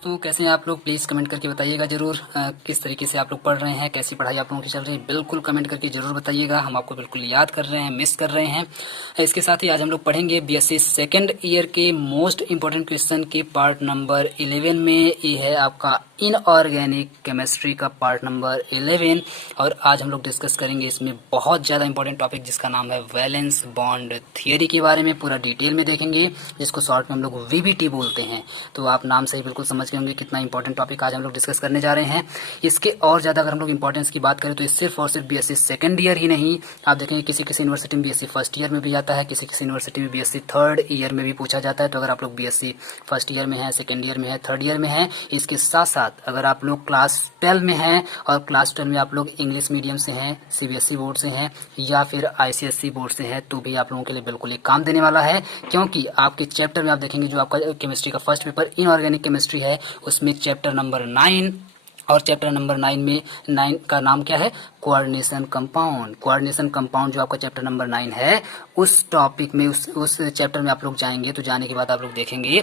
दोस्तों, कैसे हैं आप लोग? प्लीज़ कमेंट करके बताइएगा ज़रूर किस तरीके से आप लोग पढ़ रहे हैं, कैसी पढ़ाई आप लोगों की चल रही है। बिल्कुल कमेंट करके ज़रूर बताइएगा। हम आपको बिल्कुल याद कर रहे हैं, मिस कर रहे हैं। इसके साथ ही आज हम लोग पढ़ेंगे बीएससी सेकेंड ईयर के मोस्ट इंपॉर्टेंट क्वेश्चन के पार्ट नंबर 11 में। ये है आपका इनऑर्गेनिक केमिस्ट्री का पार्ट नंबर 11 और आज हम लोग डिस्कस करेंगे इसमें बहुत ज़्यादा इंपॉर्टेंट टॉपिक जिसका नाम है वैलेंस बॉन्ड थियरी के बारे में पूरा डिटेल में देखेंगे, जिसको शॉर्ट में हम लोग वीबीटी बोलते हैं। तो आप नाम से ही बिल्कुल समझ गए होंगे कितना इंपॉर्टेंट टॉपिक आज हम लोग डिस्कस करने जा रहे हैं। इसके और ज़्यादा अगर हम लोग इंपॉर्टेंस की बात करें तो ये सिर्फ और सिर्फ बीएससी सेकंड ईयर ही नहीं, आप देखेंगे किसी किसी यूनिवर्सिटी में बीएससी फर्स्ट ईयर में भी आता है, किसी किसी यूनिवर्सिटी में बीएससी थर्ड ईयर में भी पूछा जाता है। तो अगर आप लोग बीएससी फर्स्ट ईयर में है, सेकेंड ईयर में है, थर्ड ईयर में है, इसके साथ साथ अगर आप लोग क्लास 12 में हैं और क्लास 12 में आप लोग इंग्लिश मीडियम से हैं, सीबीएसई बोर्ड से हैं या फिर आईसीएसई बोर्ड से हैं, तो भी आप लोगों के लिए बिल्कुल एक काम देने वाला है। क्योंकि आपके चैप्टर में आप देखेंगे जो आपका केमिस्ट्री का फर्स्ट पेपर इनऑर्गेनिक केमिस्ट्री है, उसमें चैप्टर नंबर 9 और चैप्टर नंबर 9 में 9 का नाम क्या है? Coordination compound. कोऑर्डिनेशन कंपाउंड जो आपका चैप्टर नंबर 9 है, उस टॉपिक में उस चैप्टर में आप लोग जाएंगे तो जाने के बाद आप लोग देखेंगे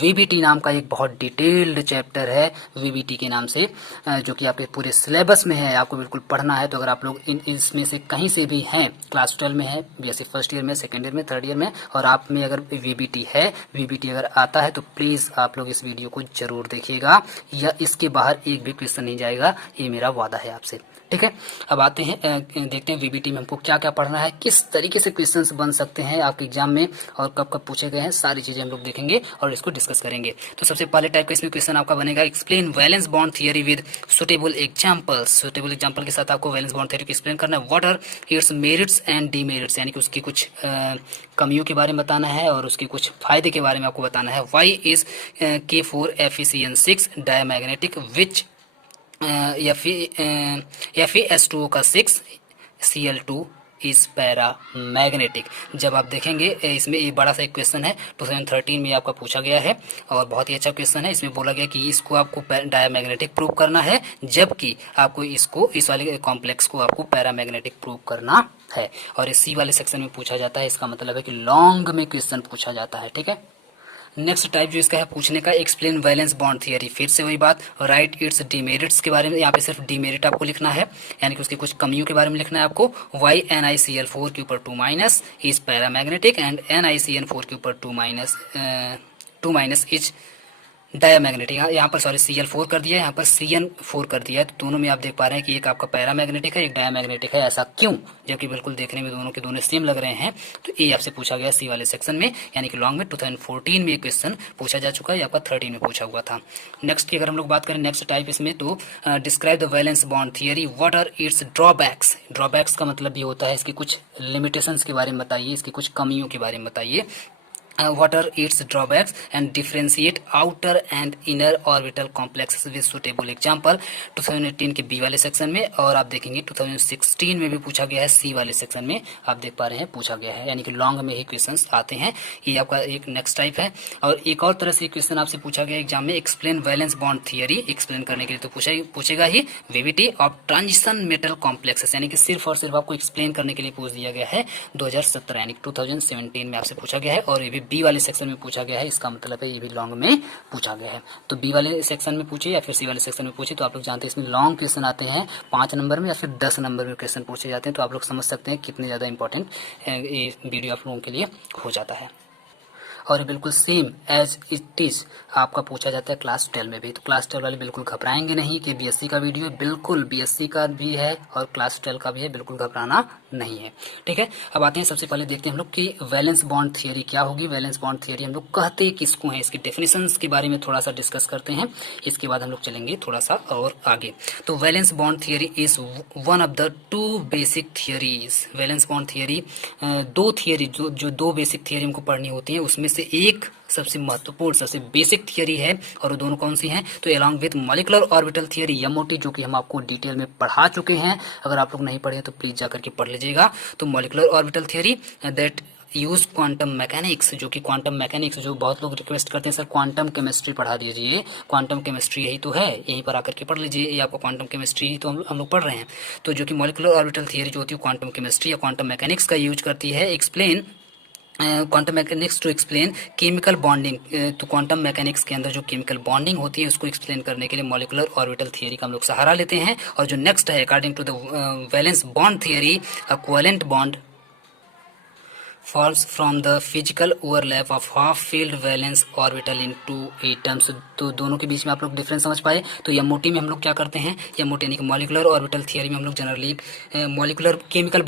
वीबीटी नाम का एक बहुत डिटेल्ड चैप्टर है वीबीटी के नाम से, जो कि आपके पूरे सिलेबस में है, आपको बिल्कुल पढ़ना है। तो अगर आप लोग इसमें से कहीं से भी हैं, क्लास 12 में है, बीएससी फर्स्ट ईयर में, सेकेंड ईयर में, थर्ड ईयर में, और आप में अगर वीबीटी है, वीबीटी अगर आता है तो प्लीज़ आप लोग इस वीडियो को जरूर देखिएगा, या इसके बाहर एक भी क्वेश्चन नहीं जाएगा, ये मेरा वादा है आपसे। ठीक है, अब आते हैं देखते हैं वीबीटी में हमको क्या क्या पढ़ना है, किस तरीके से क्वेश्चंस बन सकते हैं आपके एग्जाम में और कब कब पूछे गए हैं, सारी चीजें हम लोग देखेंगे और इसको डिस्कस करेंगे। तो सबसे पहले टाइप का इसमें क्वेश्चन आपका बनेगा, explain valence bond theory with suitable examples. Suitable example के साथ आपको वैलेंस बॉन्ड थियरी को एक्सप्लेन करना है। What are its merits and demerits, यानी कि उसकी कुछ कमियों के बारे में बताना है और उसके कुछ फायदे के बारे में आपको बताना है। Y is K4FeCN6 diamagnetic which FeS2O का 6 Cl2 इस पैरा मैग्नेटिक। जब आप देखेंगे इसमें ये बड़ा सा एक क्वेश्चन है, 2013 में आपका पूछा गया है और बहुत ही अच्छा क्वेश्चन है। इसमें बोला गया कि इसको आपको डायमैग्नेटिक प्रूव करना है, जबकि आपको इसको इस वाले कॉम्प्लेक्स को आपको पैरामैग्नेटिक प्रूव करना है। और इस सी वाले सेक्शन में पूछा जाता है, इसका मतलब है कि लॉन्ग में क्वेश्चन पूछा जाता है। ठीक है, नेक्स्ट टाइप जो इसका है पूछने का, एक्सप्लेन वैलेंस बॉन्ड थियरी। फिर से वही बात, राइट इट्स डीमेरिट्स के बारे में, यहाँ पे सिर्फ डीमेरिट आपको लिखना है, यानी कि उसकी कुछ कमियों के बारे में लिखना है आपको। वाई NiCl4 के ऊपर 2- इज पैरामैग्नेटिक एंड NiCN4 के ऊपर 2- इज डायमैग्नेटिक। यहाँ पर सॉरी Cl4 कर दिया है, यहाँ पर CN4 कर दिया है। तो दोनों में आप देख पा रहे हैं कि एक आपका पैरामैग्नेटिक है, एक डायमैग्नेटिक है। ऐसा क्यों? जबकि बिल्कुल देखने में दोनों के दोनों सेम लग रहे हैं। तो ये आपसे पूछा गया सी वाले सेक्शन में, यानी कि लॉन्ग में 2014 में क्वेश्चन पूछा जा चुका है, आपका 13 में पूछा हुआ था। नेक्स्ट की अगर हम लोग बात करें, नेक्स्ट टाइप इसमें, तो describe the valence bond theory, what are its drawbacks. Drawbacks का मतलब ये होता है इसकी कुछ लिमिटेशंस के बारे में बताइए, इसकी कुछ कमियों के बारे में बताइए। What are its drawbacks and differentiate outer and inner orbital complexes with suitable example। 2018 के बी वाले सेक्शन में, और आप देखेंगे 2016 में भी पूछा गया है, सी वाले सेक्शन में आप देख पा रहे हैं पूछा गया है, यानी कि लॉन्ग में ही क्वेश्चंस आते हैं। ये आपका एक नेक्स्ट टाइप है। और एक और तरह से क्वेश्चन आपसे पूछा गया एग्जाम में, explain valence bond theory. Explain करने के लिए तो पूछेगा ही VBT of transition metal complexes, यानी कि सिर्फ और सिर्फ आपको एक्सप्लेन करने के लिए पूछ दिया गया है। 2017 यानी 2017 में आपसे पूछा गया है, और ये भी बी वाले सेक्शन में पूछा गया है। इसका मतलब है ये भी लॉन्ग में पूछा गया है। तो बी वाले सेक्शन में पूछे या फिर सी वाले सेक्शन में पूछे, तो आप लोग जानते हैं इसमें लॉन्ग क्वेश्चन आते हैं, 5 नंबर में या फिर 10 नंबर में क्वेश्चन पूछे जाते हैं। तो आप लोग समझ सकते हैं कितने ज़्यादा इंपॉर्टेंट ये वीडियो आप लोगों के लिए हो जाता है। और बिल्कुल सेम एज इट इज आपका पूछा जाता है क्लास 12 में भी। तो क्लास 12 वाले बिल्कुल घबराएंगे नहीं कि बीएससी का वीडियो है, बिल्कुल बीएससी का भी है और क्लास 12 का भी है, बिल्कुल घबराना नहीं है। ठीक है, अब आते हैं सबसे पहले देखते हैं हम लोग कि वैलेंस बॉन्ड थियरी क्या होगी। वैलेंस बॉन्ड थियरी हम लोग कहते किसको हैं, इसकी डेफिनेशंस के बारे में थोड़ा सा डिस्कस करते हैं, इसके बाद हम लोग चलेंगे थोड़ा सा और आगे। तो valence bond theory is one of the 2 basic theories. Valence bond theory 2 theory जो 2 बेसिक थियरी हमको पढ़नी होती है, उसमें से एक सबसे महत्वपूर्ण सबसे बेसिक थियरी है। और वो दोनों कौन सी हैं? तो along with molecular orbital theory MOT, जो कि हम आपको डिटेल में पढ़ा चुके हैं। अगर आप लोग नहीं पढ़े तो प्लीज जाकर के पढ़ लीजिएगा। तो molecular orbital theory that use quantum mechanics, जो कि क्वांटम मैकेनिक्स, जो बहुत लोग रिक्वेस्ट करते हैं सर क्वांटम केमिस्ट्री पढ़ा दीजिए, क्वांटम केमिस्ट्री यही तो है, यहीं पर आकर के पढ़ लीजिए, ये आपको क्वांटम केमिस्ट्री ही तो हम लोग पढ़ रहे हैं। तो जो कि मॉलिक्यूलर ऑर्बिटल थियरी जो होती है क्वांटम केमिस्ट्री या क्वांटम मैकेनिक्स का यूज करती है, explain quantum mechanics to explain chemical bonding. तो क्वांटम मैकेनिक्स के अंदर जो केमिकल बॉन्डिंग होती है उसको एक्सप्लेन करने के लिए मॉलिकुलर ऑर्बिटल थियरी का हम लोग सहारा लेते हैं। और जो नेक्स्ट है, according to the valence bond theory, a covalent bond falls from the physical overlap of half filled valence orbital in two atoms। तो दोनों के बीच में आप लोग डिफरेंस समझ पाए। तो एमओटी में हम लोग क्या करते हैं, एमओटी यानी कि मॉलिकुलर ऑर्बिटल थियरी में हम लोग जनरली मॉलिकुलर केमिकल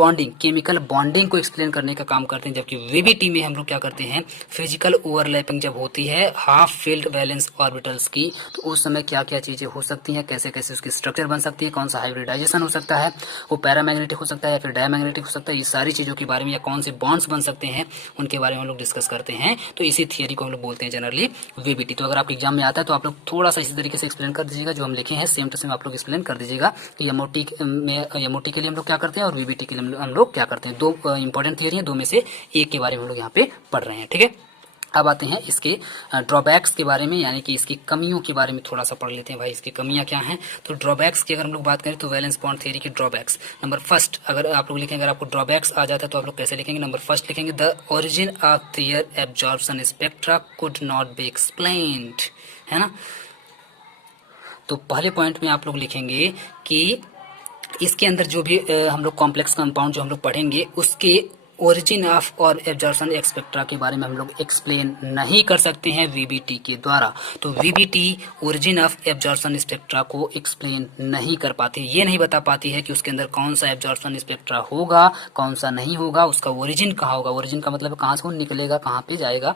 बॉन्डिंग को एक्सप्लेन करने का काम करते हैं, जबकि वीबीटी में हम लोग क्या करते हैं, फिजिकल ओवरलैपिंग जब होती है हाफ फील्ड वैलेंस ऑर्बिटल्स की, तो उस समय क्या क्या चीजें हो सकती हैं, कैसे कैसे उसकी स्ट्रक्चर बन सकती है, कौन सा हाइब्रिडाइजेशन हो सकता है, वो पैरामैग्नेटिक हो सकता है या फिर डायमैग्नेटिक हो सकता है, ये सारी चीजों के बारे में, या कौन से बॉन्ड्स बन सकते हैं उनके बारे में हम लोग डिस्कस करते हैं। तो इसी थियरी को हम लोग बोलते हैं जनरली वीबीटी। तो अगर आपके एग्जाम में आता है तो आप लोग थोड़ा सा इसी तरीके से एक्सप्लेन कर दीजिएगा, जो हम लिखे हैं सेम टू सेम आप लोग एक्सप्लेन कर दीजिएगा कि एमओटी के लिए हम लोग क्या करते हैं और वीबीटी के लिए हम लोग क्या करते हैं। दो इंपॉर्टेंट थियरी है, दो में से एक के बारे में हम लोग यहाँ पे पढ़ रहे हैं, ठीक है। अब आते हैं इसके ड्रॉबैक्स के बारे में, यानी कि इसकी कमियों के बारे में थोड़ा सा पढ़ लेते हैं भाई, इसकी कमियां क्या हैं। तो ड्रॉबैक्स की अगर हम लोग बात करें तो वैलेंस बॉन्ड थ्योरी की ड्रॉबैक्स, नंबर फर्स्ट अगर आप लोग लिखेंगे, अगर आपको ड्रॉबैक्स आ जाता है तो आप लोग कैसे लिखेंगे, नंबर फर्स्ट लिखेंगे the origin of their absorption spectra could not be explained, है ना। तो पहले पॉइंट में आप लोग लिखेंगे कि इसके अंदर जो भी हम लोग कॉम्प्लेक्स कंपाउंड जो हम लोग पढ़ेंगे उसके ओरिजिन ऑफ और एब्जॉर्प्शन एक्सपेक्ट्रा के बारे में हम लोग एक्सप्लेन नहीं कर सकते हैं वीबीटी के द्वारा। तो VBT origin of absorption spectra को एक्सप्लेन नहीं कर पाती, ये नहीं बता पाती है कि उसके अंदर कौन सा एब्जॉर्प्शन स्पेक्ट्रा होगा, कौन सा नहीं होगा, उसका ओरिजिन कहाँ होगा, ओरिजिन का मतलब कहाँ से वो निकलेगा, कहाँ पे जाएगा,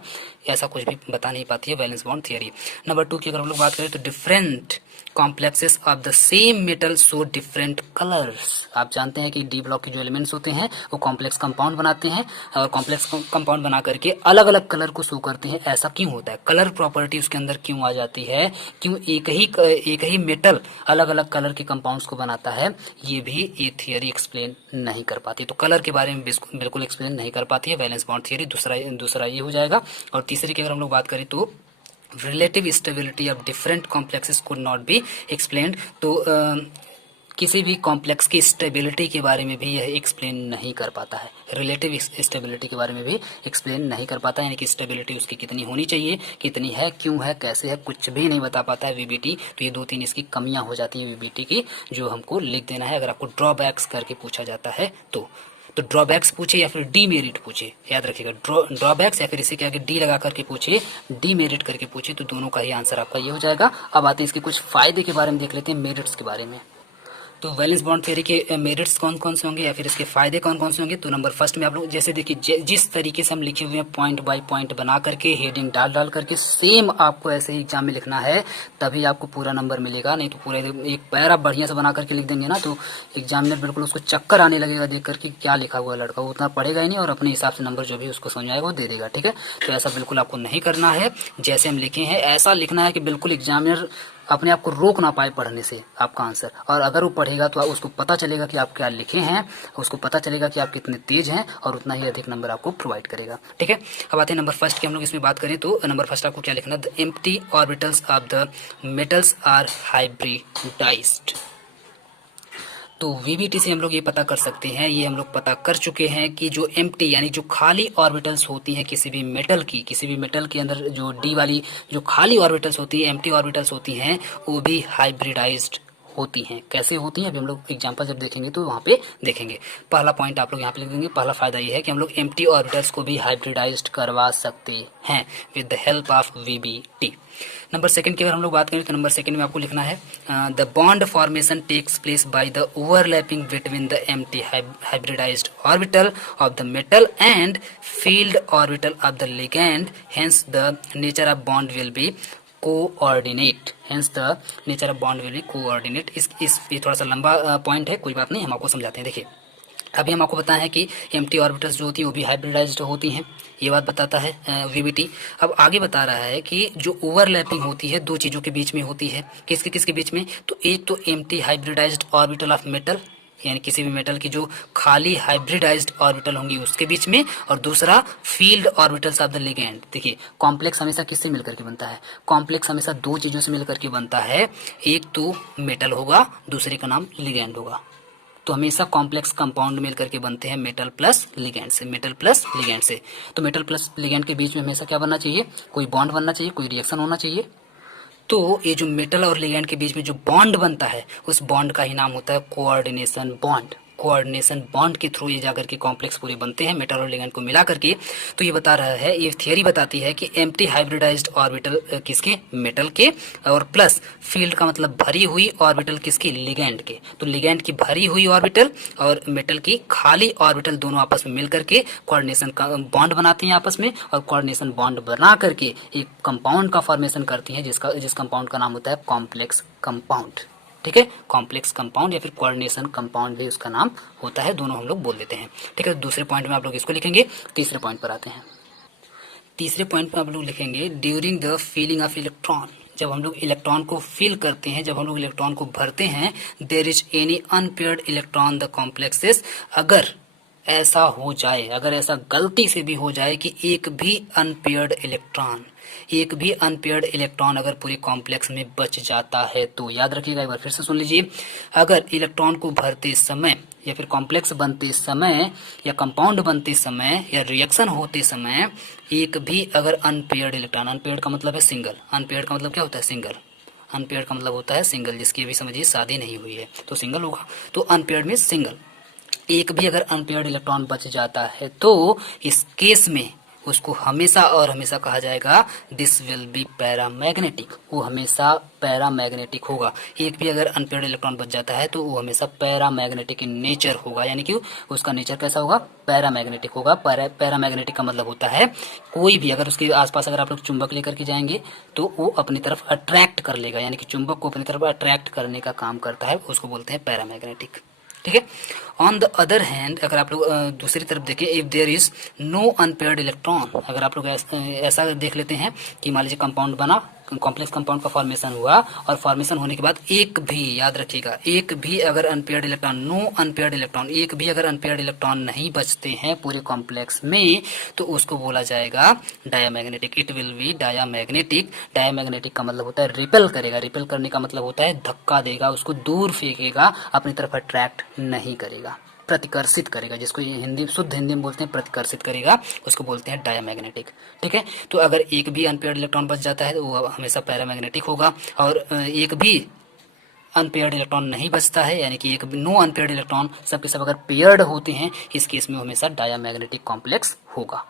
ऐसा कुछ भी बता नहीं पाती है valence bond theory. Number two की अगर हम लोग बात करें तो different complexes of the same metal show different colours. आप जानते हैं कि डी ब्लॉक के जो एलिमेंट्स होते हैं वो कॉम्प्लेक्स कंपाउंड बनाते हैं और कॉम्प्लेक्स कंपाउंड बना करके अलग अलग कलर को शो करते हैं। ऐसा क्यों होता है, कलर प्रॉपर्टी उसके अंदर क्यों आ जाती है, क्यों एक ही मेटल अलग अलग कलर के कंपाउंड्स को बनाता है, ये भी ये थियरी एक्सप्लेन नहीं कर पाती। तो कलर के बारे में बिल्कुल एक्सप्लेन नहीं कर पाती है वैलेंस बॉन्ड थियरी। दूसरा ये हो जाएगा। और तीसरे की अगर हम लोग बात करें तो relative stability of different complexes could not be explained. तो किसी भी कॉम्प्लेक्स की स्टेबिलिटी के बारे में भी यह एक्सप्लेन नहीं कर पाता है, रिलेटिव स्टेबिलिटी के बारे में भी एक्सप्लेन नहीं कर पाता है, यानी कि स्टेबिलिटी उसकी कितनी होनी चाहिए, कितनी है, क्यों है, कैसे है, कुछ भी नहीं बता पाता है वीबीटी। तो ये दो तीन इसकी कमियां हो जाती हैं वीबीटी की, जो हमको लिख देना है अगर आपको ड्रॉबैक्स करके पूछा जाता है तो ड्रॉबैक्स पूछे या फिर डीमेरिट पूछे, याद रखिएगा, ड्रॉबैक्स या फिर इसी के आगे डी लगा करके पूछे, डीमेरिट करके पूछे, तो दोनों का ही आंसर आपका ये हो जाएगा। अब आते हैं इसके कुछ फायदे के बारे में देख लेते हैं, मेरिट्स के बारे में। तो वैलेंस बॉन्ड थ्योरी के मेरिट्स कौन कौन से होंगे या फिर इसके फायदे कौन कौन से होंगे। तो नंबर फर्स्ट में आप लोग जैसे देखिए, जिस तरीके से हम लिखे हुए हैं पॉइंट बाय पॉइंट बना करके, हेडिंग डाल करके, सेम आपको ऐसे ही एग्जाम में लिखना है, तभी आपको पूरा नंबर मिलेगा। नहीं तो पूरा एक पैरा बढ़िया से बना करके लिख देंगे ना तो एग्जामिनर बिल्कुल उसको चक्कर आने लगेगा देख करके क्या लिखा हुआ लड़का, वो उतना पढ़ेगा ही नहीं और अपने हिसाब से नंबर जो भी उसको समझ आएगा वो दे देगा, ठीक है। तो ऐसा बिल्कुल आपको नहीं करना है, जैसे हम लिखे हैं ऐसा लिखना है कि बिल्कुल एग्जामिनर अपने आप को रोक ना पाए पढ़ने से आपका आंसर। और अगर वो पढ़ेगा तो उसको पता चलेगा कि आप क्या लिखे हैं, उसको पता चलेगा कि आप कितने तेज हैं और उतना ही अधिक नंबर आपको प्रोवाइड करेगा, ठीक है। अब आते हैं नंबर फर्स्ट की हम लोग इसमें बात करें तो नंबर फर्स्ट आपको क्या लिखना, the empty orbitals of the metals are hybridized. तो वीबीटी से हम लोग ये पता कर सकते हैं, ये हम लोग पता कर चुके हैं कि जो एम्प्टी यानी जो खाली ऑर्बिटल्स होती हैं किसी भी मेटल के अंदर जो डी वाली जो खाली ऑर्बिटल्स होती है, एम्प्टी ऑर्बिटल्स होती हैं, वो भी हाइब्रिडाइज्ड होती हैं। कैसे होती हैं अभी हम लोग एग्जांपल जब देखेंगे तो वहाँ पे देखेंगे। पहला पॉइंट आप लोग यहाँ पे लिख देंगे, पहला फायदा ये है कि हम लोग एम्प्टी ऑर्बिटल्स को भी हाइब्रिडाइज्ड करवा सकते हैं with the help of VBT. Number second की अगर हम लोग बात करें तो नंबर सेकंड में आपको लिखना है the bond formation takes place by the overlapping between the empty hybridized orbital of the metal and filled orbital of the ligand, hence the nature of bond will be coordinate, hence the nature of bond will be coordinate. ये थोड़ा सा लंबा point है, कोई बात नहीं, हम आपको समझाते हैं। देखिए अभी हम आपको बताएं कि एम्प्टी ऑर्बिटल्स जो होती हैं वो भी हाइब्रिडाइज्ड होती हैं, ये बात बताता है वीबीटी। अब आगे बता रहा है कि जो ओवरलैपिंग होती है दो चीज़ों के बीच में होती है, किसके बीच में, तो एक तो empty hybridized orbital of metal, यानी किसी भी मेटल की जो खाली हाइब्रिडाइज्ड ऑर्बिटल होंगी उसके बीच में, और दूसरा field orbitals of the ligand. देखिए कॉम्प्लेक्स हमेशा किससे मिलकर के बनता है, कॉम्प्लेक्स हमेशा दो चीजों से मिलकर के बनता है, एक तो मेटल होगा, दूसरे का नाम लिगैंड होगा, तो हमेशा कॉम्प्लेक्स कंपाउंड मिल करके बनते हैं मेटल प्लस लिगेंड से, मेटल प्लस लिगेंड से। तो मेटल प्लस लिगेंड के बीच में हमेशा क्या बनना चाहिए, कोई बॉन्ड बनना चाहिए, कोई रिएक्शन होना चाहिए। तो ये जो मेटल और लिगेंड के बीच में जो बॉन्ड बनता है उस बॉन्ड का ही नाम होता है कोऑर्डिनेशन बॉन्ड। कोऑर्डिनेशन बॉन्ड के थ्रू ये जाकर के कॉम्प्लेक्स पूरे बनते हैं मेटल और लिगेंड को मिला करके। तो ये बता रहा है, ये थियरी बताती है कि एम्प्टी हाइब्रिडाइज्ड ऑर्बिटल किसके, मेटल के, और प्लस फील्ड का मतलब भरी हुई ऑर्बिटल किसकी, लिगेंड के। तो लिगेंड की भरी हुई ऑर्बिटल और मेटल की खाली ऑर्बिटल दोनों आपस में मिल करके कोऑर्डिनेशन का बॉन्ड बनाती हैं आपस में, और कोऑर्डिनेशन बॉन्ड बना करके एक कंपाउंड का फॉर्मेशन करती हैं जिस कंपाउंड का नाम होता है कॉम्प्लेक्स कंपाउंड। ठीक है, कॉम्प्लेक्स कंपाउंड या फिर कोऑर्डिनेशन कंपाउंड भी उसका नाम होता है, दोनों हम लोग बोल देते हैं। ठीक है, दूसरे पॉइंट में आप लोग इसको लिखेंगे। तीसरे पॉइंट पर आते हैं। तीसरे पॉइंट पर आप लोग लिखेंगे during the feeling of electron. जब हम लोग इलेक्ट्रॉन को फील करते हैं, जब हम लोग इलेक्ट्रॉन को भरते हैं, there is any unpaired electron the complexes, अगर ऐसा हो जाए, अगर ऐसा गलती से भी हो जाए कि एक भी अनपेयर्ड इलेक्ट्रॉन अगर पूरे कॉम्प्लेक्स में बच जाता है, तो याद रखिएगा, एक बार फिर से सुन लीजिए। अगर इलेक्ट्रॉन को भरते समय या फिर कॉम्प्लेक्स बनते समय या कंपाउंड बनते समय या रिएक्शन होते समय एक भी अगर अनपेयर्ड इलेक्ट्रॉन, अनपेयर्ड का मतलब है सिंगल, अनपेयर्ड का मतलब क्या होता है, सिंगल, अनपेयर्ड का मतलब होता है सिंगल, जिसकी अभी समझिए शादी नहीं हुई है तो सिंगल होगा। तो अनपेयर्ड में सिंगल, एक भी अगर अनपेयर्ड इलेक्ट्रॉन बच जाता है तो इस केस में उसको हमेशा और हमेशा कहा जाएगा दिस विल बी पैरामैग्नेटिक, वो हमेशा पैरामैग्नेटिक होगा। एक भी अगर अनपेयर्ड इलेक्ट्रॉन बच जाता है तो वो हमेशा पैरामैग्नेटिक इन नेचर होगा, यानी कि उसका नेचर कैसा होगा, पैरामैग्नेटिक होगा। पैरामैग्नेटिक का मतलब होता है कोई भी अगर उसके आसपास अगर आप लोग चुंबक लेकर के जाएंगे तो वो अपनी तरफ अट्रैक्ट कर लेगा, यानी कि चुंबक को अपनी तरफ अट्रैक्ट करने का काम करता है, उसको बोलते हैं पैरामैग्नेटिक। ठीक है, ऑन द अदर हैंड अगर आप लोग दूसरी तरफ देखें, if there is no unpaired electron, अगर आप लोग ऐसा देख लेते हैं कि मान लीजिए कंपाउंड बना, कॉम्प्लेक्स कंपाउंड का फॉर्मेशन हुआ और फॉर्मेशन होने के बाद एक भी, याद रखिएगा, एक भी अगर unpaired electron, no unpaired electron, एक भी अगर अनपेयर्ड इलेक्ट्रॉन नहीं बचते हैं पूरे कॉम्प्लेक्स में, तो उसको बोला जाएगा diamagnetic, it will be diamagnetic. Diamagnetic का मतलब होता है रिपेल करेगा, रिपेल करने का मतलब होता है धक्का देगा, उसको दूर फेंकेगा, अपनी तरफ अट्रैक्ट नहीं करेगा, प्रतिकर्षित करेगा, जिसको हिंदी शुद्ध हिंदी में बोलते हैं प्रतिकर्षित करेगा, उसको बोलते हैं डायामैग्नेटिक। ठीक है, तो अगर एक भी अनपेयर्ड इलेक्ट्रॉन बच जाता है तो वो हमेशा पैरामैग्नेटिक होगा, और एक भी अनपेयर्ड इलेक्ट्रॉन नहीं बचता है, यानी कि एक नो अनपेयर्ड इलेक्ट्रॉन सब के सब अगर पेयर्ड होते हैं, इस केस में हमेशा डायामैग्नेटिक कॉम्प्लेक्स होगा।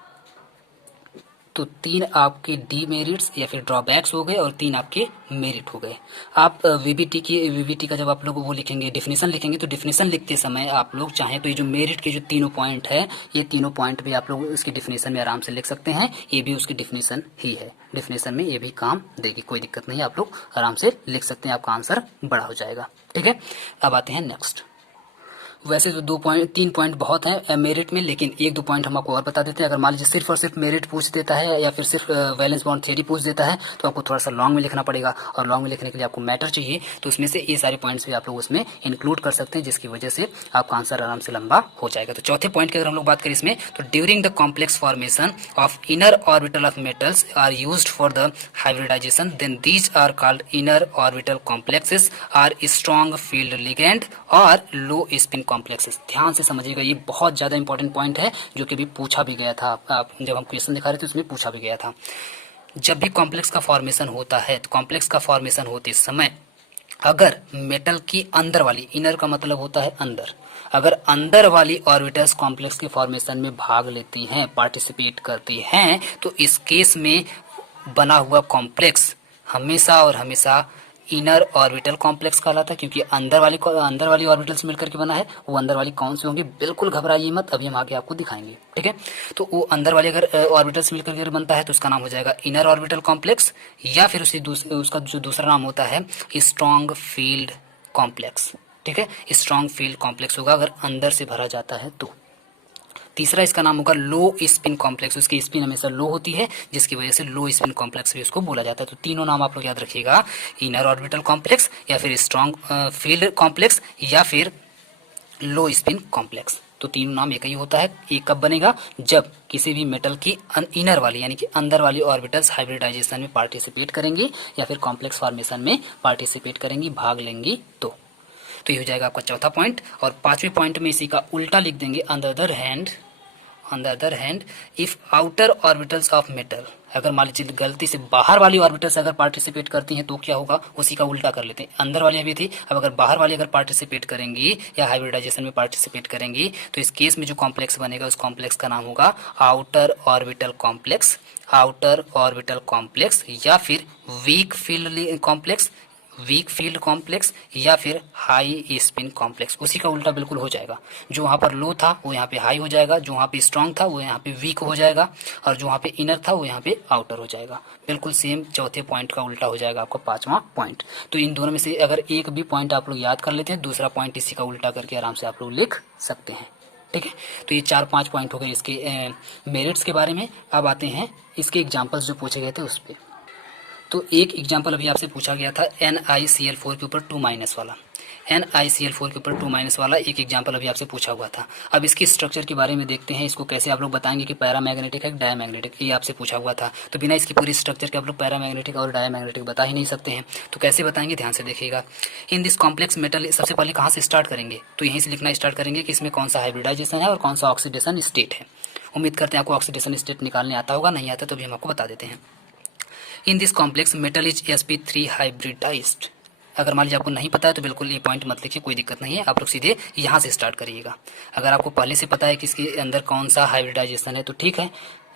तो 3 आपके डीमेरिट्स या फिर ड्रॉबैक्स हो गए और 3 आपके मेरिट हो गए। आप वीबीटी का जब आप लोग वो लिखेंगे, डेफिनेशन लिखेंगे, तो डेफिनेशन लिखते समय आप लोग चाहें तो ये जो मेरिट के जो तीनों पॉइंट है, ये तीनों पॉइंट भी आप लोग इसकी डेफिनेशन में आराम से लिख सकते हैं, ये भी उसकी डेफिनेशन ही है, डेफिनेशन में ये भी काम देगी, कोई दिक्कत नहीं, आप लोग आराम से लिख सकते हैं, आपका आंसर बड़ा हो जाएगा। ठीक है, अब आते हैं नेक्स्ट। वैसे तो 3 पॉइंट बहुत हैं मेरिट में, लेकिन 1-2 पॉइंट हम आपको और बता देते हैं। अगर मान लीजिए सिर्फ और सिर्फ मेरिट पूछ देता है या फिर सिर्फ वैलेंस बॉन्ड थ्योरी पूछ देता है तो आपको थोड़ा सा लॉन्ग में लिखना पड़ेगा, और लॉन्ग में लिखने के लिए आपको मैटर चाहिए, तो उसमें से ये सारे पॉइंट्स भी आप लोग उसमें इंक्लूड कर सकते हैं, जिसकी वजह से आपका आंसर आराम से लंबा हो जाएगा। तो चौथे पॉइंट की अगर हम लोग बात करें इसमें, तो during the complex formation of inner orbital of metals are used for the hybridization, then these are called inner orbital complexes are strong field ligand और लो स्पिन कॉम्प्लेक्सेस। ध्यान से समझिएगा, ये बहुत ज्यादा इंपॉर्टेंट पॉइंट है, जो कि भी पूछा भी गया था, आप जब हम क्वेश्चन दिखा रहे थे उसमें पूछा भी गया था। जब भी कॉम्प्लेक्स का फॉर्मेशन होता है, तो कॉम्प्लेक्स का फॉर्मेशन होते समय अगर मेटल की अंदर वाली, इनर का मतलब होता है अंदर, अगर अंदर वाली ऑर्बिटल्स कॉम्प्लेक्स के फॉर्मेशन में भाग लेती हैं, पार्टिसिपेट करती हैं, तो इस केस में बना हुआ कॉम्प्लेक्स हमेशा और हमेशा इनर ऑर्बिटल कॉम्प्लेक्स कहलाता है, क्योंकि अंदर वाली ऑर्बिटल से मिलकर के बना है। वो अंदर वाली कौन सी होंगी, बिल्कुल घबराइए मत, अभी हम आगे आपको दिखाएंगे। ठीक है, तो वो अंदर वाली अगर ऑर्बिटल से मिलकर के बनता है तो उसका नाम हो जाएगा इनर ऑर्बिटल कॉम्प्लेक्स, या फिर उसका जो दूसरा नाम होता है स्ट्रॉन्ग फील्ड कॉम्प्लेक्स। ठीक है, स्ट्रॉन्ग फील्ड कॉम्प्लेक्स होगा अगर अंदर से भरा जाता है तो। तीसरा इसका नाम होगा लो स्पिन कॉम्प्लेक्स, उसकी स्पिन हमेशा लो होती है, जिसकी वजह से लो स्पिन कॉम्प्लेक्स भी उसको बोला जाता है। तो तीनों नाम आप लोग याद रखिएगा, इनर ऑर्बिटल कॉम्प्लेक्स या फिर स्ट्रॉन्ग फील्ड कॉम्प्लेक्स या फिर लो स्पिन कॉम्प्लेक्स। तो तीनों नाम एक ही होता है। एक कब बनेगा, जब किसी भी मेटल की इनर वाली यानी कि अंदर वाली ऑर्बिटल्स हाइब्रिडाइजेशन में पार्टिसिपेट करेंगी या फिर कॉम्प्लेक्स फॉर्मेशन में पार्टिसिपेट करेंगी, भाग लेंगी तो। तो ये हो जाएगा आपका चौथा पॉइंट। और पांचवें पॉइंट में इसी का उल्टा लिख देंगे, on the other hand if outer orbitals of metal, अगर मान लीजिए गलती से बाहर वाली ऑर्बिटल्स अगर पार्टिसिपेट करती हैं तो क्या होगा, उसी का उल्टा कर लेते हैं। अंदर वाली अभी थी, अब अगर बाहर वाली अगर पार्टिसिपेट करेंगी या हाइब्रिडाइजेशन में पार्टिसिपेट करेंगी तो इस केस में जो कॉम्प्लेक्स बनेगा उस कॉम्प्लेक्स का नाम होगा outer orbital complex, outer orbital complex, या फिर वीक फील्ड कॉम्प्लेक्स, या फिर हाई स्पिन कॉम्प्लेक्स। उसी का उल्टा बिल्कुल हो जाएगा, जो वहाँ पर लो था वो यहाँ पे हाई हो जाएगा, जो वहाँ पे स्ट्रांग था वो यहाँ पे वीक हो जाएगा, और जो वहाँ पे इनर था वो यहाँ पे आउटर हो जाएगा। बिल्कुल सेम चौथे पॉइंट का उल्टा हो जाएगा आपका पांचवा पॉइंट। तो इन दोनों में से अगर एक भी पॉइंट आप लोग याद कर लेते हैं, दूसरा पॉइंट इसी का उल्टा करके आराम से आप लोग लिख सकते हैं। ठीक है, तो ये 4-5 पॉइंट हो गए इसके मेरिट्स के बारे में। अब आते हैं इसके एग्जाम्पल्स जो पूछे गए थे उस पर। तो एक एग्जाम्पल अभी आपसे पूछा गया था NiCl4 के ऊपर 2- वाला, NiCl4 के ऊपर 2- वाला एक एग्जाम्पल अभी आपसे पूछा हुआ था। अब इसकी स्ट्रक्चर के बारे में देखते हैं, इसको कैसे आप लोग बताएंगे कि पैरामैग्नेटिक है डायमैग्नेटिक, ये आपसे पूछा हुआ था। तो बिना इसकी पूरी स्ट्रक्चर के आप लोग पैरामैग्नेटिक और डायमैग्नेटिक बता ही नहीं सकते हैं। तो कैसे बताएंगे, ध्यान से देखिएगा। इन दिस कॉम्प्लेक्स मेटल, सबसे पहले कहाँ से स्टार्ट करेंगे, तो यहीं से लिखना स्टार्ट करेंगे कि इसमें कौन सा हाइब्रिडाइजेशन है और कौन सा ऑक्सीडेशन स्टेट है। उम्मीद करते हैं आपको ऑक्सीडेशन स्टेट निकालने आता होगा, नहीं आता तो भी हम आपको बता देते हैं। In this complex metal is sp3 hybridized. अगर मान लीजिए आपको नहीं पता है तो बिल्कुल ये पॉइंट मत लिखिए, कोई दिक्कत नहीं है, आप लोग सीधे यहाँ से स्टार्ट करिएगा। अगर आपको पहले से पता है कि इसके अंदर कौन सा हाइब्रिडाइजेशन है तो ठीक है,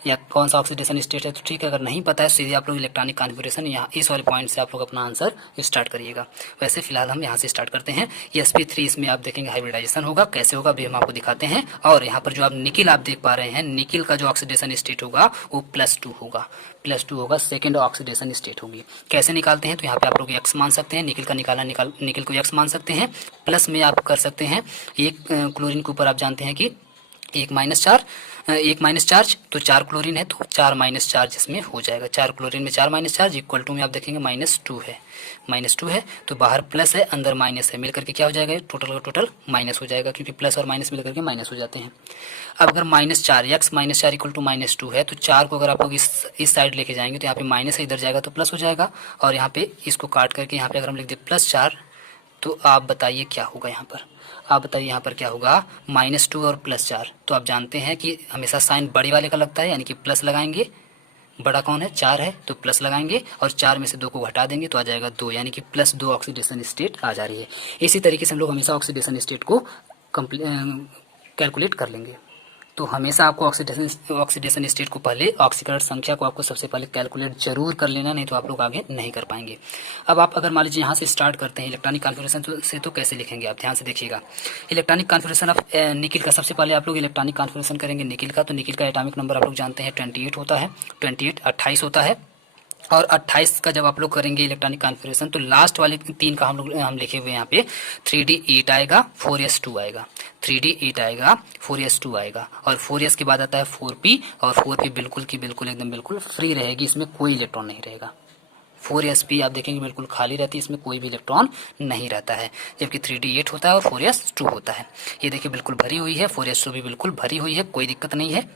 या कौन सा ऑक्सीडेशन स्टेट है तो ठीक है। अगर नहीं पता है सीधे आप लोग इलेक्ट्रॉनिक कॉन्फ़िगरेशन यहाँ इस वाले पॉइंट से आप लोग अपना आंसर स्टार्ट करिएगा। वैसे फिलहाल हम यहाँ से स्टार्ट करते हैं। ये sp3 इसमें आप देखेंगे हाइब्रिडाइजेशन होगा, कैसे होगा अभी हम आपको दिखाते हैं। और यहाँ पर जो आप निकिल आप देख पा रहे हैं, निकिल का जो ऑक्सीडेशन स्टेट होगा वो +2 होगा, सेकेंड ऑक्सीडेशन स्टेट होगी। कैसे निकालते हैं, तो यहाँ पे आप लोग x मान सकते हैं, निकिल का निकिल को x मान सकते हैं। प्लस में आप कर सकते हैं एक क्लोरीन के ऊपर आप जानते हैं कि एक माइनस चार्ज, तो 4 क्लोरीन है तो 4 माइनस चार्ज इसमें हो जाएगा। 4 क्लोरीन में 4 माइनस चार्ज इक्वल टू में आप देखेंगे -2 है, तो बाहर प्लस है अंदर माइनस है, मिलकर के क्या हो जाएगा, टोटल का टोटल माइनस हो जाएगा, क्योंकि प्लस और माइनस मिलकर के माइनस हो जाते हैं। अब अगर -4 x -4 इक्वल टू -2 है, तो 4 को अगर आप लोग इस साइड लेके जाएंगे तो यहाँ पे माइनस है, इधर जाएगा तो प्लस हो जाएगा, और यहाँ पे इसको काट करके यहाँ पे अगर हम लिख दें +4, तो आप बताइए क्या होगा यहाँ पर, आप बताइए यहाँ पर क्या होगा, -2 और +4। तो आप जानते हैं कि हमेशा साइन बड़ी वाले का लगता है, यानी कि प्लस लगाएंगे। बड़ा कौन है, 4 है, तो प्लस लगाएंगे, और 4 में से 2 को घटा देंगे तो आ जाएगा 2, यानी कि +2 ऑक्सीडेशन स्टेट आ जा रही है। इसी तरीके से हम लोग हमेशा ऑक्सीडेशन स्टेट को कैलकुलेट कर लेंगे। तो हमेशा आपको ऑक्सीडेशन स्टेट को पहले, ऑक्सीकरण संख्या को आपको सबसे पहले कैलकुलेट जरूर कर लेना, नहीं तो आप लोग आगे नहीं कर पाएंगे। अब आप अगर मान लीजिए यहाँ से स्टार्ट करते हैं इलेक्ट्रॉनिक कॉन्फ़िगरेशन से, तो कैसे लिखेंगे आप ध्यान से देखिएगा। इलेक्ट्रॉनिक कॉन्फ़िगरेशन ऑफ निकिल का, सबसे पहले आप लोग इलेक्ट्रॉनिक कॉन्फ़िगरेशन करेंगे निकिल का। तो निकिल का एटॉमिक नंबर आप लोग जानते हैं 28 होता है, 28 होता है। और 28 का जब आप लोग करेंगे इलेक्ट्रॉनिक कॉन्फ़िगरेशन, तो लास्ट वाले 3 का हम लिखे हुए यहाँ पे 3d8 आएगा, 4s2 आएगा, 3d8 आएगा, 4s2 आएगा, और 4s के बाद आता है 4p, और 4p बिल्कुल की बिल्कुल एकदम बिल्कुल फ्री रहेगी, इसमें कोई इलेक्ट्रॉन नहीं रहेगा। 4sp आप देखेंगे बिल्कुल खाली रहती है, इसमें कोई भी इलेक्ट्रॉन नहीं रहता है। जबकि 3d8 होता है और 4s2 होता है। ये देखिए बिल्कुल भरी हुई है, 4s2 भी बिल्कुल भरी हुई है, कोई दिक्कत नहीं है,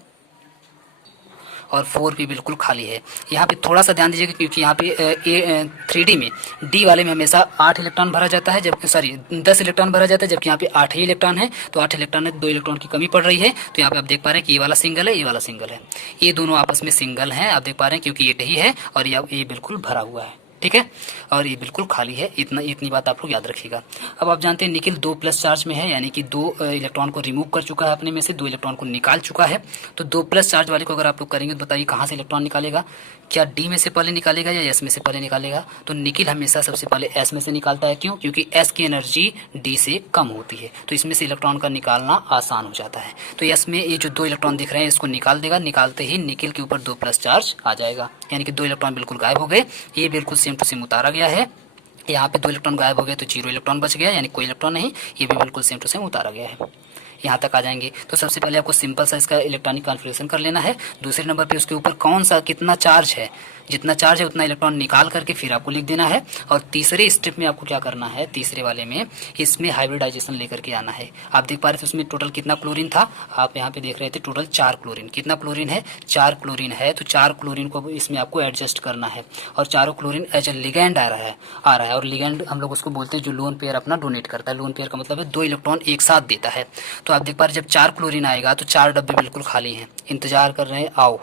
और 4p बिल्कुल खाली है। यहाँ पे थोड़ा सा ध्यान दीजिएगा, क्योंकि यहाँ पे 3d में डी वाले में हमेशा 8 इलेक्ट्रॉन भरा जाता है, जब 10 इलेक्ट्रॉन भरा जाता है, जबकि यहाँ पे 8 ही इलेक्ट्रॉन है। तो 8 इलेक्ट्रॉन में 2 इलेक्ट्रॉन की कमी पड़ रही है। तो यहाँ पे आप देख पा रहे हैं कि ये वाला सिंगल है, ये वाला सिंगल है, ये दोनों आपस में सिंगल हैं, आप देख पा रहे हैं, क्योंकि ये डही है और ये बिल्कुल भरा हुआ है, ठीक है, और ये बिल्कुल खाली है। इतनी बात आप लोग याद रखिएगा। अब आप जानते हैं निकिल 2+ चार्ज में है, यानी कि 2 इलेक्ट्रॉन को रिमूव कर चुका है अपने में से, 2 इलेक्ट्रॉन को निकाल चुका है। तो 2+ चार्ज वाले को अगर आप लोग करेंगे तो बताइए कहाँ से इलेक्ट्रॉन निकालेगा, क्या डी में से पहले निकालेगा या एस में से पहले निकालेगा। तो निकिल हमेशा सबसे पहले एस में से निकालता है, क्यों, क्योंकि एस की एनर्जी डी से कम होती है, तो इसमें से इलेक्ट्रॉन का निकालना आसान हो जाता है। तो एस में ये जो 2 इलेक्ट्रॉन दिख रहे हैं इसको निकाल देगा, निकालते ही निकिल के ऊपर 2+ चार्ज आ जाएगा, यानी कि 2 इलेक्ट्रॉन बिल्कुल गायब हो गए। ये बिल्कुल सेम टू सेम उतारा गया है। यहाँ पे 2 इलेक्ट्रॉन गायब हो गए तो 0 इलेक्ट्रॉन बच गया, यानी कोई इलेक्ट्रॉन नहीं, ये भी बिल्कुल सेम टू सेम उतारा गया है। यहाँ तक आ जाएंगे। तो सबसे पहले आपको सिंपल सा इसका इलेक्ट्रॉनिक कॉन्फ़िगरेशन कर लेना है। दूसरे नंबर पे उसके ऊपर कौन सा कितना चार्ज है, जितना चार्ज है उतना इलेक्ट्रॉन निकाल करके फिर आपको लिख देना है। और तीसरे स्टेप में आपको क्या करना है, तीसरे वाले में इसमें हाइब्रिडाइजेशन लेकर के आना है। आप देख पा रहे थे उसमें टोटल कितना क्लोरीन था, आप यहाँ पे देख रहे थे टोटल 4 क्लोरीन। कितना क्लोरीन है, 4 क्लोरीन है। तो 4 क्लोरीन को इसमें आपको एडजस्ट करना है और चारों क्लोरीन एज ए लिगैंड आ रहा है। और लिगैंड हम लोग उसको बोलते हैं जो लोन पेयर अपना डोनेट करता है। लोन पेयर का मतलब है 2 इलेक्ट्रॉन एक साथ देता है। तो आप देख पा रहे जब 4 क्लोरीन आएगा तो 4 डब्बे बिल्कुल खाली हैं, इंतजार कर रहे हैं आओ।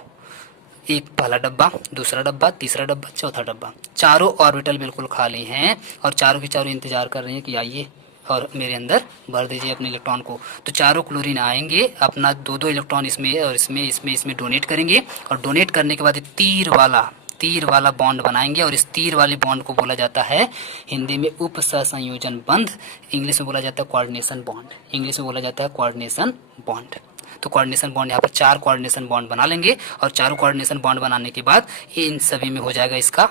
एक पहला डब्बा, दूसरा डब्बा, तीसरा डब्बा, चौथा डब्बा, चारों ऑर्बिटल बिल्कुल खाली हैं और चारों के चारों इंतजार कर रहे हैं कि आइए और मेरे अंदर भर दीजिए अपने इलेक्ट्रॉन को। तो चारों क्लोरीन आएंगे, अपना 2-2 इलेक्ट्रॉन इसमें और इसमें डोनेट करेंगे और डोनेट करने के बाद तीर वाला बॉन्ड बनाएंगे और इस तीर वाले बॉन्ड को बोला जाता है हिंदी में उप सहसंयोजन बंध, इंग्लिश में बोला जाता है कोऑर्डिनेशन बॉन्ड। तो कोऑर्डिनेशन बॉन्ड यहाँ पर 4 कोऑर्डिनेशन बॉन्ड बना लेंगे और चारों कोऑर्डिनेशन बॉन्ड बनाने के बाद इन सभी में हो जाएगा इसका,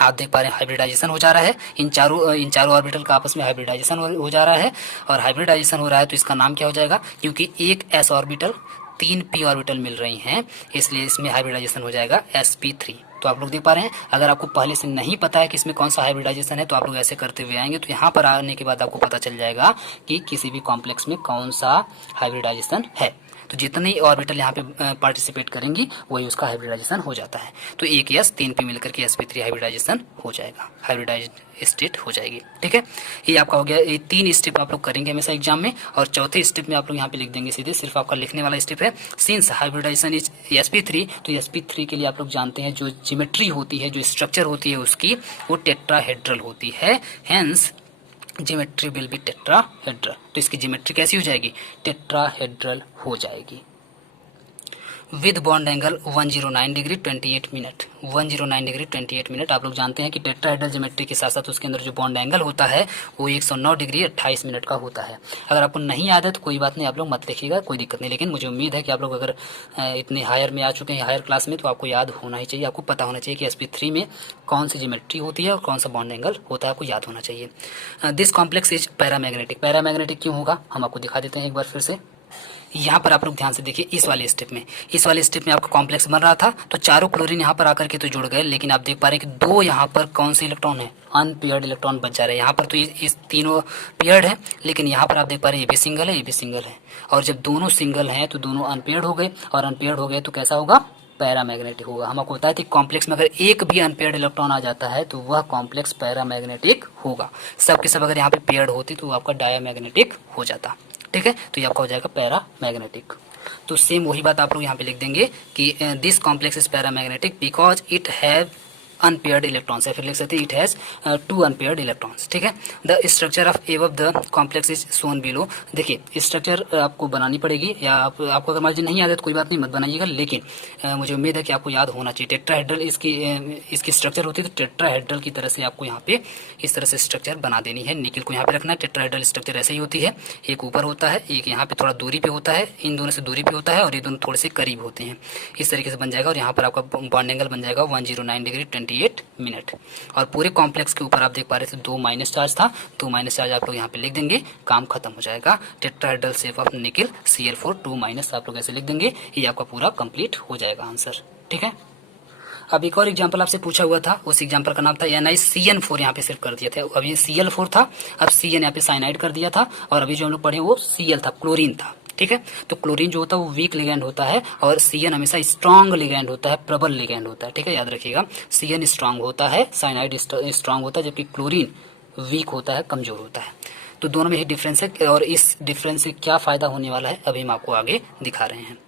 आप देख पा रहे हैं हाइब्रिडाइजेशन हो जा रहा है। इन चारों ऑर्बिटल का आपस में हाइब्रिडाइजेशन हो जा रहा है और हाइब्रिडाइजेशन हो रहा है तो इसका नाम क्या हो जाएगा, क्योंकि एक s ऑर्बिटल 3 p ऑर्बिटल मिल रही हैं इसलिए इसमें हाइब्रिडाइजेशन हो जाएगा sp3। तो आप लोग देख पा रहे हैं, अगर आपको पहले से नहीं पता है कि इसमें कौन सा हाइब्रिडाइजेशन है तो आप लोग ऐसे करते हुए आएंगे तो यहाँ पर आने के बाद आपको पता चल जाएगा कि किसी भी कॉम्प्लेक्स में कौन सा हाइब्रिडाइजेशन है। तो जितने ऑर्बिटल यहाँ पे पार्टिसिपेट करेंगी वही उसका हाइब्रिडाइजेशन हो जाता है। तो एक s 3 p मिलकर के sp3 हाइब्रिडाइजेशन हो जाएगा, हाइब्रिडाइज्ड स्टेट हो जाएगी। ठीक है, ये आपका हो गया। ये 3 स्टेप आप लोग करेंगे हमेशा एग्जाम में और चौथे स्टेप में आप लोग यहाँ पे लिख देंगे सीधे, सिर्फ आपका लिखने वाला स्टेप है। सिंस हाइब्रिडाइजेशन इज sp3, तो sp3 के लिए आप लोग जानते हैं जो ज्योमेट्री होती है, जो स्ट्रक्चर होती है उसकी वो टेट्राहेड्रल होती है। Hence geometry will be tetrahedral. तो इसकी ज्योमेट्री कैसी हो जाएगी, टेट्राहेड्रल हो जाएगी। With bond angle 109 degree 28 minute, 109 degree 28 minute. आप लोग जानते हैं कि टेट्राहेड्रल ज्योमेट्री के साथ साथ उसके अंदर जो बॉन्ड एंगल होता है वो 109 डिग्री 28 मिनट का होता है। अगर आपको नहीं याद है तो कोई बात नहीं, आप लोग मत लिखिएगा, कोई दिक्कत नहीं। लेकिन मुझे उम्मीद है कि आप लोग अगर इतने हायर में आ चुके हैं, हायर क्लास में, तो आपको याद होना ही चाहिए, आपको पता होना चाहिए कि sp3 में कौन सी ज्योमेट्री होती है और कौन सा बॉन्ड एंगल होता है, आपको याद होना चाहिए। This complex is paramagnetic. Paramagnetic क्यों होगा हम आपको दिखा देते हैं एक बार फिर से। यहाँ पर आप लोग ध्यान से देखिए, इस वाले स्टेप में आपका कॉम्प्लेक्स बन रहा था तो चारों क्लोरीन यहाँ पर आकर के तो जुड़ गए, लेकिन आप देख पा रहे हैं कि 2 यहाँ पर कौन से इलेक्ट्रॉन है, अनपेयर्ड इलेक्ट्रॉन बच जा रहे हैं। यहाँ पर तो इस तीनों पेयर्ड है, लेकिन यहाँ पर आप देख पा रहे हैं ये भी सिंगल है, ये भी सिंगल है। और जब दोनों सिंगल हैं तो दोनों अनपेयर्ड हो गए, और अनपेयर्ड हो गए तो कैसा होगा, पैरामैग्नेटिक होगा। हम आपको बताया था कॉम्प्लेक्स में अगर एक भी अनपेयर्ड इलेक्ट्रॉन आ जाता है तो वह कॉम्प्लेक्स पैरामैग्नेटिक होगा। सब के सब अगर यहाँ पे पेयर्ड होती तो आपका डायामैग्नेटिक हो जाता। ठीक है, तो ये आपका हो जाएगा पैरामैग्नेटिक। तो सेम वही बात आप लोग यहाँ पे लिख देंगे कि this complex is paramagnetic because it have unpaired electrons, या फिर लिख सकते हैं इट हैज 2 अनपेयर्ड इलेक्ट्रॉन्स। ठीक है, the structure of above the complex is shown below. देखिए स्ट्रक्चर आपको बनानी पड़ेगी, या आपको अगर मान लीजिए नहीं याद है तो कोई बात नहीं, मत बनाइएगा, लेकिन मुझे उम्मीद है कि आपको याद होना चाहिए। टेट्राहेड्रल इसकी स्ट्रक्चर होती है, तो टेट्राहेड्रल की तरह से आपको यहाँ पे इस तरह से स्ट्रक्चर बना देनी है। निकल को यहाँ पे रखना है। टेट्राहेड्रल स्ट्रक्चर ऐसे ही होती है, एक ऊपर होता है, एक यहाँ पे थोड़ा दूरी पे होता है, इन दोनों से दूरी पे होता है, और ये दोनों थोड़े से करीब होते हैं। इस तरीके से बन जाएगा और यहाँ पर आपका बॉन्ड एंगल बन जाएगा 109 डिग्री 28 मिनट। और पूरे कॉम्प्लेक्स के ऊपर आप देख पा रहे थे 2 माइनस चार्ज था, 2 माइनस चार्ज आप लोग यहाँ पे लिख देंगे, काम खत्म हो जाएगा। टेट्राहेड्रल शेप ऑफ निकल Cl4 2 माइनस आप लोग ऐसे लिख देंगे, ये आपका पूरा कंप्लीट हो जाएगा आंसर। ठीक है, अब एक और एग्जांपल आपसे पूछा हुआ था, उस एग्जांपल का नाम था NiCN4, यहाँ पे सिर्फ कर दिया था। अब ये Cl4 था, अब Cn यहाँ पे साइनाइड कर दिया था, और अभी जो हम लोग पढ़े वो Cl था, क्लोरीन था। ठीक है, तो क्लोरीन जो होता है वो वीक लिगैंड होता है और Cn हमेशा स्ट्रांग लिगैंड होता है, प्रबल लिगैंड होता है। ठीक है, याद रखिएगा, Cn स्ट्रांग होता है, साइनाइड स्ट्रांग होता है, जबकि क्लोरीन वीक होता है, कमजोर होता है। तो दोनों में ही डिफरेंस है, और इस डिफरेंस से क्या फायदा होने वाला है अभी हम आपको आगे दिखा रहे हैं।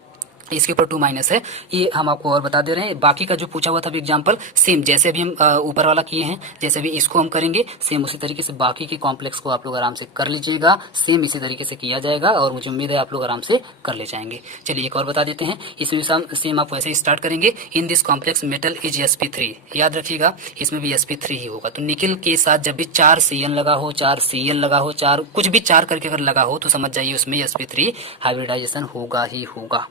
इसके ऊपर 2 माइनस है, ये हम आपको और बता दे रहे हैं। बाकी का जो पूछा हुआ था एग्जांपल सेम जैसे अभी हम ऊपर वाला किए हैं, जैसे भी इसको हम करेंगे सेम उसी तरीके से बाकी के कॉम्प्लेक्स को आप लोग आराम से कर लीजिएगा। सेम इसी तरीके से किया जाएगा और मुझे उम्मीद है आप लोग आराम से कर ले जाएंगे। चलिए एक और बता देते हैं, इसमें सेम आप वैसे ही स्टार्ट करेंगे। इन this complex metal is sp3, याद रखिएगा इसमें भी sp3 ही होगा। तो निकल के साथ जब भी 4 Cn लगा हो, 4 Cl लगा हो, 4 कुछ भी 4 करके अगर लगा हो तो समझ जाइए उसमें sp3 हाइब्रिडाइजेशन होगा ही होगा।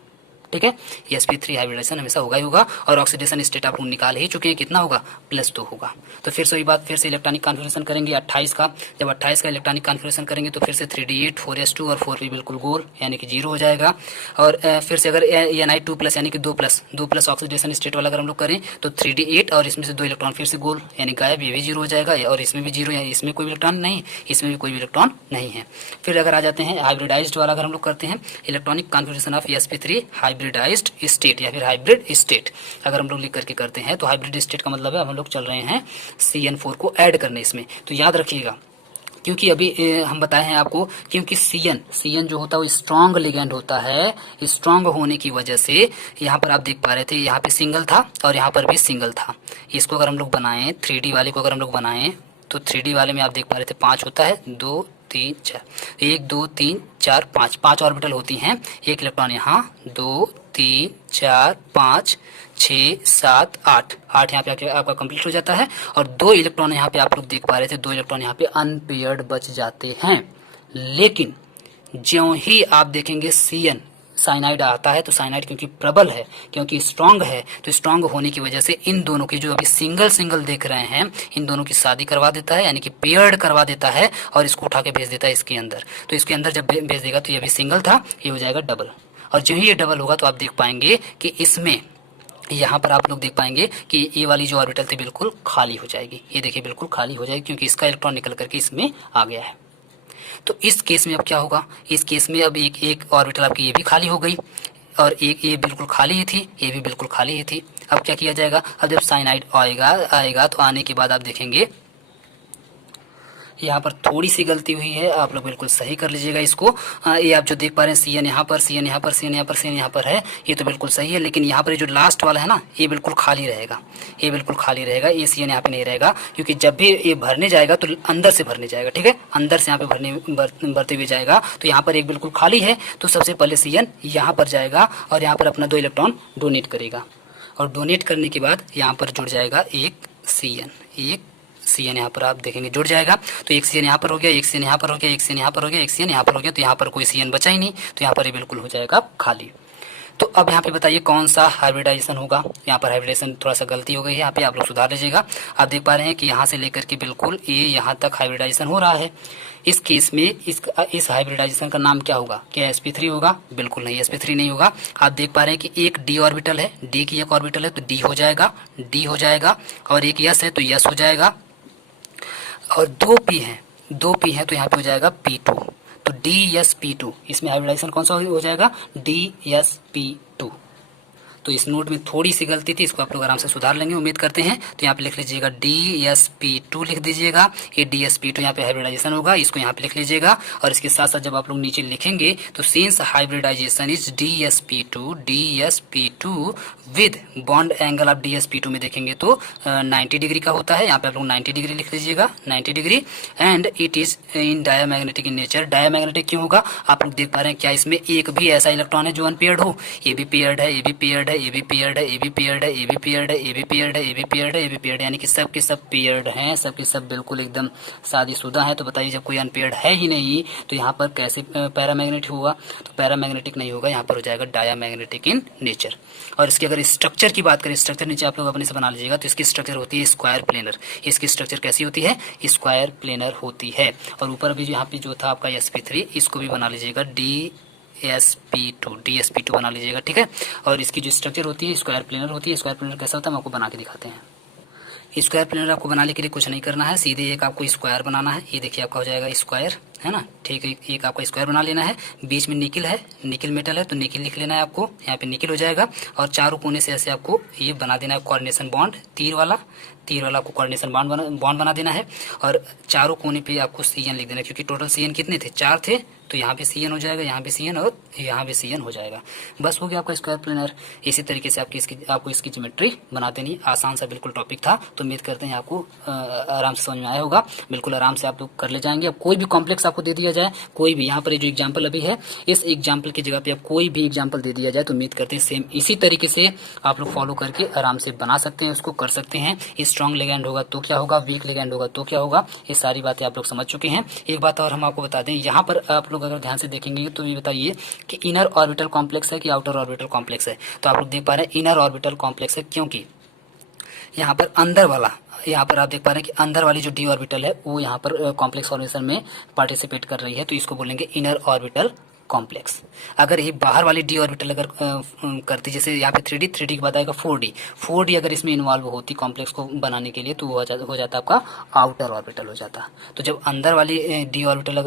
ठीक है। sp3 हाइब्रिडाइजेशन हमेशा होगा ही होगा, और ऑक्सीडेशन स्टेट आप लोग निकाल ही चुके हैं, कितना होगा, +2 होगा। तो फिर से वही बात, फिर से इलेक्ट्रॉनिक कॉन्फ़िगरेशन करेंगे 28 का। जब 28 का इलेक्ट्रॉनिक कॉन्फ़िगरेशन करेंगे तो फिर से 3d8 4s2 और 4p बिल्कुल गोल यानी कि 0 हो जाएगा। और फिर से अगर ni2+ यानी कि 2+ ऑक्सीडेशन स्टेट वाला अगर हम लोग करें तो 3d8 और इसमें से 2 इलेक्ट्रॉन फिर से गोल यानी गायब, ये भी 0 हो जाएगा, और इसमें भी 0 है, इसमें कोई इलेक्ट्रॉन नहीं, इसमें भी कोई भी इलेक्ट्रॉन नहीं है। फिर अगर आ जाते हैं हाइब्रिडाइज्ड वाला, अगर हम लोग करते हैं electronic configuration of sp3 hybridized state या फिर हाइब्रिड स्टेट, अगर हम लोग लिख करके करते हैं तो हाइब्रिड स्टेट का मतलब है हम लोग चल रहे हैं CN4 को ऐड करने इसमें। तो याद रखिएगा, क्योंकि अभी हम बताए हैं आपको, क्योंकि सीएन जो होता है वो स्ट्रॉन्ग लिगेंड होता है, स्ट्रॉन्ग होने की वजह से यहाँ पर आप देख पा रहे थे यहाँ पे सिंगल था और यहाँ पर भी सिंगल था। इसको अगर हम लोग बनाएं 3D वाले को अगर हम लोग बनाएं तो 3D वाले में आप देख पा रहे थे 5 होता है, 2 3 4, 1 2 3 4 5 ऑर्बिटल होती हैं, एक इलेक्ट्रॉन यहाँ, 2 3 4 5 6 7 8 यहाँ पे आपका कंप्लीट हो जाता है, और 2 इलेक्ट्रॉन यहाँ पे आप लोग देख पा रहे थे, 2 इलेक्ट्रॉन यहाँ पे अनपेयर्ड बच जाते हैं। लेकिन ज्यों ही आप देखेंगे सीएन साइनाइड आता है, तो साइनाइड क्योंकि प्रबल है, क्योंकि स्ट्रांग है, तो स्ट्रांग होने की वजह से इन दोनों की जो अभी सिंगल देख रहे हैं, इन दोनों की शादी करवा देता है, यानी कि पेयर्ड करवा देता है, और इसको उठा के भेज देता है इसके अंदर। तो इसके अंदर जब भेज देगा तो ये अभी सिंगल था, ये हो जाएगा डबल, और जो ही ये डबल होगा तो आप देख पाएंगे कि इसमें यहाँ पर आप लोग देख पाएंगे कि ये वाली जो ऑर्बिटल थी बिल्कुल खाली हो जाएगी। ये देखिए बिल्कुल खाली हो जाएगी, क्योंकि इसका इलेक्ट्रॉन निकल करके इसमें आ गया है। तो इस केस में अब क्या होगा, इस केस में अब एक ऑर्बिटल आपकी ये भी खाली हो गई, और एक ये बिल्कुल खाली ही थी, ये भी बिल्कुल खाली ही थी। अब क्या किया जाएगा, अब जब साइनाइड आएगा तो आने के बाद आप देखेंगे यहाँ पर थोड़ी सी गलती हुई है, आप लोग बिल्कुल सही कर लीजिएगा इसको। ये आप जो देख पा रहे हैं सीएन यहाँ पर, सीएन यहाँ पर, सीएन यहाँ पर, सीएन यहाँ पर है, ये तो बिल्कुल सही है। लेकिन यहाँ पर जो लास्ट वाला है ना, ये बिल्कुल खाली रहेगा, ये बिल्कुल खाली रहेगा, ये सीएन यहाँ पे नहीं रहेगा, क्योंकि जब भी ये भरने जाएगा तो अंदर से भरने जाएगा, ठीक है, अंदर से यहाँ पे भरते हुए जाएगा। तो यहाँ पर एक बिल्कुल खाली है, तो सबसे पहले सीएन यहाँ पर जाएगा और यहाँ पर अपना 2 इलेक्ट्रॉन डोनेट करेगा, और डोनेट करने के बाद यहाँ पर जुड़ जाएगा एक सीएन यहाँ पर आप देखेंगे जुड़ जाएगा। तो एक सीएन यहाँ पर हो गया, एक सीएन यहाँ पर हो गया, एक सीएन यहाँ पर हो गया, एक सीएन यहाँ पर हो गया, तो यहाँ पर कोई सीएन बचा ही नहीं, तो यहाँ पर ये बिल्कुल हो जाएगा खाली। तो अब यहाँ पे बताइए कौन सा हाइब्रिडाइजेशन होगा। यहाँ पर हाइब्रिडाइजेशन थोड़ा सा गलती हो गई है, यहाँ पे आप लोग सुधार लीजिएगा। आप देख पा रहे हैं कि यहाँ से लेकर के बिल्कुल ये यहाँ तक हाइब्रिडाइजेशन हो रहा है। इस केस में इस हाइब्रिडाइजेशन का नाम क्या होगा, क्या sp3 होगा? बिल्कुल नहीं, sp3 नहीं होगा। आप देख पा रहे हैं कि एक d ऑर्बिटल है, d की एक ऑर्बिटल है तो d हो जाएगा, और एक s है तो s हो जाएगा, और 2p है तो यहाँ पे हो जाएगा p2, तो dsp2। इसमें हाइब्रिडाइजेशन कौन सा हो जाएगा, dsp2। तो इस नोट में थोड़ी सी गलती थी, इसको आप लोग आराम से सुधार लेंगे, उम्मीद करते हैं। तो यहाँ पे लिख लीजिएगा dsp2 लिख दीजिएगा, ये dsp2 यहाँ पे हाइब्रिडाइजेशन होगा, इसको यहाँ पे लिख लीजिएगा। और इसके साथ साथ जब आप लोग नीचे लिखेंगे तो since hybridization is dsp2 with bond angle आप dsp2 में देखेंगे तो 90 डिग्री का होता है। यहाँ पे आप लोग 90 डिग्री लिख लीजिएगा, 90 degree. And it is in diamagnetic in nature. Diamagnetic क्यों होगा, आप लोग देख पा रहे हैं क्या इसमें एक भी ऐसा इलेक्ट्रॉन है जो अनपेयर्ड हो, ये भी पेयर्ड है, ये भी पेयर्ड है, ये भी पेयर्ड है, ये भी पेयर्ड है, ये भी पेयर्ड है, ये भी पेयर्ड है, ये भी पेयर्ड है, ये भी पेयर्ड है, यानी कि सब के सब पेयर्ड हैं, सब के सब बिल्कुल एकदम शादीशुदा है। तो बताइए जब कोई अनपेयर्ड है ही नहीं तो यहाँ पर कैसे पैरामैग्नेटिक होगा, तो पैरामैग्नेटिक नहीं होगा, यहाँ पर हो जाएगा डायमैग्नेटिक इन नेचर। और इसकी अगर स्ट्रक्चर की बात करें, स्ट्रक्चर नीचे आप लोग अपने से बना लीजिएगा, तो इसकी स्ट्रक्चर होती है स्क्वायर प्लेनर। इसकी स्ट्रक्चर कैसी होती है, स्क्वायर प्लेनर होती है। और ऊपर अभी यहाँ पे जो था आपका sp3, इसको भी बना लीजिएगा dsp2 बना लीजिएगा, ठीक है। और इसकी जो स्ट्रक्चर होती है स्क्वायर प्लेनर होती है। स्क्वायर प्लेनर कैसा होता है हम आपको बना के दिखाते हैं। स्क्वायर प्लेनर आपको बनाने के लिए कुछ नहीं करना है, सीधे एक आपको स्क्वायर बनाना है। ये देखिए आपका हो जाएगा स्क्वायर, है ना, ठीक है। एक आपका स्क्वायर बना लेना है, बीच में निकिल है, निकिल मेटल है तो निकिल लिख लेना है आपको, यहाँ पे निकिल हो जाएगा। और चारों कोने से ऐसे आपको ये बना देना है कोऑर्डिनेशन बॉन्ड, तीर वाला आपको कोऑर्डिनेशन बॉन्ड बना देना है। और चारों कोने पे आपको CN लिख देना है, क्योंकि टोटल CN कितने थे, 4 थे, तो यहाँ पे CN हो जाएगा, यहाँ पे CN और यहाँ पे CN हो जाएगा। बस हो गया आपका स्क्वायर प्लेनर। इसी तरीके से आपको इसकी ज्योमेट्री बना देनी। आसान सा बिल्कुल टॉपिक था, तो उम्मीद करते हैं आपको आराम से समझ में आया होगा। बिल्कुल आराम से आप लोग कर ले जाएंगे। अब कोई भी कॉम्प्लेक्स कॉम्प्लेक्स आपको दे दिया जाए, कोई भी यहाँ पर जो एग्जाम्पल अभी है, इस एग्जाम्पल की जगह पे आप कोई भी एग्जाम्पल दे दिया जाए तो उम्मीद करते हैं सेम इसी तरीके से आप लोग फॉलो करके आराम से बना सकते हैं, उसको कर सकते हैं। स्ट्रॉन्ग लिगेंड होगा तो क्या होगा, वीक लिगेंड होगा तो क्या होगा, ये सारी बातें आप लोग समझ चुके हैं। एक बात और हम आपको बता दें, यहाँ पर आप लोग अगर ध्यान से देखेंगे तो ये बताइए कि इनर ऑर्बिटल कॉम्प्लेक्स है कि आउटर ऑर्बिटल कॉम्प्लेक्स है। तो आप लोग देख पा रहे हैं इनर ऑर्बिटल कॉम्प्लेक्स है, क्योंकि यहाँ पर अंदर वाला, यहाँ पर आप देख पा रहे हैं कि अंदर वाली जो डी ऑर्बिटल है वो यहाँ पर कॉम्प्लेक्स फॉर्मेशन में पार्टिसिपेट कर रही है, तो इसको बोलेंगे इनर ऑर्बिटल कॉम्प्लेक्स। अगर ये बाहर वाली डी ऑर्बिटल अगर करती, जैसे यहाँ पे 3D के बाद आएगा 4D अगर इसमें इन्वॉल्व होती कॉम्प्लेक्स को बनाने के लिए तो वो हो जाता आपका आउटर ऑर्बिटल हो जाता। तो जब अंदर वाली डी ऑर्बिटल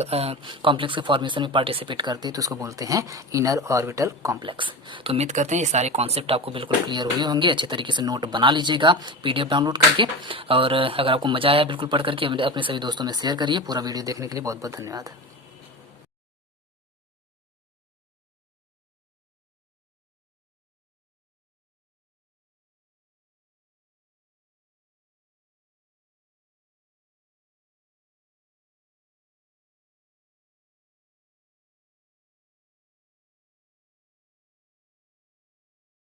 कॉम्प्लेक्स के फॉर्मेशन में पार्टिसिपेट करती है तो उसको बोलते हैं इनर ऑर्बिटल कॉम्प्लेक्स। तो उम्मीद करते हैं ये सारे कॉन्सेप्ट आपको बिल्कुल क्लियर हुए होंगे। अच्छे तरीके से नोट बना लीजिएगा PDF डाउनलोड करके, और अगर आपको मजा आया बिल्कुल पढ़ करके अपने सभी दोस्तों में शेयर करिए। पूरा वीडियो देखने के लिए बहुत बहुत धन्यवाद।